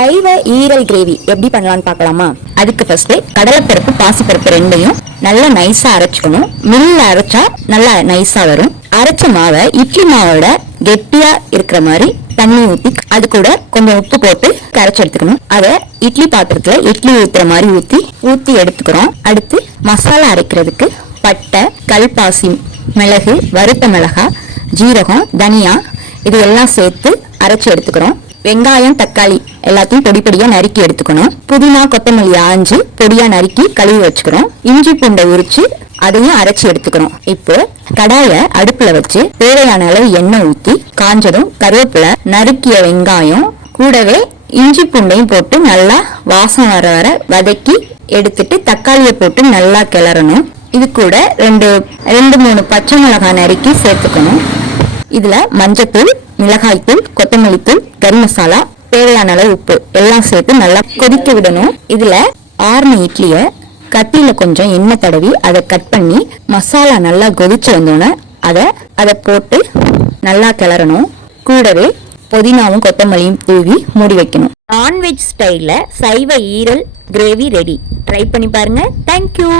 சைவ ஈரல் கிரேவி எப்படி பண்ணலாம்னு பார்க்கலாமா? அதுக்கு ஃபர்ஸ்ட் கடலைப்பருப்பு பாசிப்பருப்பு ரெண்டையும் நல்லா நைஸா அரைச்சுக்கணும். மில்ல அரைச்சா நல்லா நைஸா வரும். அரைச்ச மாவை இட்லி மாவோட கெட்டியா இருக்கிற மாதிரி தண்ணி ஊத்தி அது கூட கொஞ்சம் உப்பு போட்டு கரைச்சி எடுத்துக்கணும். அதை இட்லி பாத்திரத்துல இட்லி ஊத்துற மாதிரி ஊத்தி எடுத்துக்கிறோம். அடுத்து மசாலா அரைக்கிறதுக்கு பட்டை, கல்பாசி, மிளகு, வறுத்த மிளகா, ஜீரகம், தனியா இது எல்லாம் சேர்த்து அரைச்சி எடுத்துக்கிறோம். வெங்காயம், தக்காளி எல்லாத்தையும் பொடி பொடியா நறுக்கி எடுத்துக்கணும். புதினா, கொத்தமல்லி ஆஞ்சு பொடியா நறுக்கி கழுவி வச்சுக்கிறோம். இஞ்சி பூண்டை உரிச்சு அதையும் அரைச்சி எடுத்துக்கிறோம். இப்போ கடாய அடுப்புல வச்சு தேவையான அளவு எண்ணெய் ஊத்தி காஞ்சதும் கருவேப்பிலை, நறுக்கிய வெங்காயம் கூடவே இஞ்சி பூண்டையும் போட்டு நல்லா வாசனை வர வதக்கி எடுத்துட்டு தக்காளியை போட்டு நல்லா கிளறணும். இது கூட ரெண்டு மூணு பச்சை மிளகாய் நறுக்கி சேர்த்துக்கணும். இதுல மஞ்சத்தூள், மிளகாய்த்தூள், கொத்தமல்லி தூள், கறி மசாலா, தேவையான அளவு உப்பு எல்லாம் சேர்த்து நல்லா கொதிக்க விடணும். இதுல ஆறுன இட்லிய கத்தியில கொஞ்சம் எண்ணெய் தடவி அதை கட் பண்ணி மசாலா நல்லா கொதிச்சு வந்தோன்னே அதை போட்டு நல்லா கிளறணும். கூடவே புதினாவும் கொத்தமல்லியும் தூவி மூடி வைக்கணும். நான்வெஜ் ஸ்டைல்ல சைவ ஈரல் கிரேவி ரெடி. ட்ரை பண்ணி பாருங்க. தேங்க்யூ.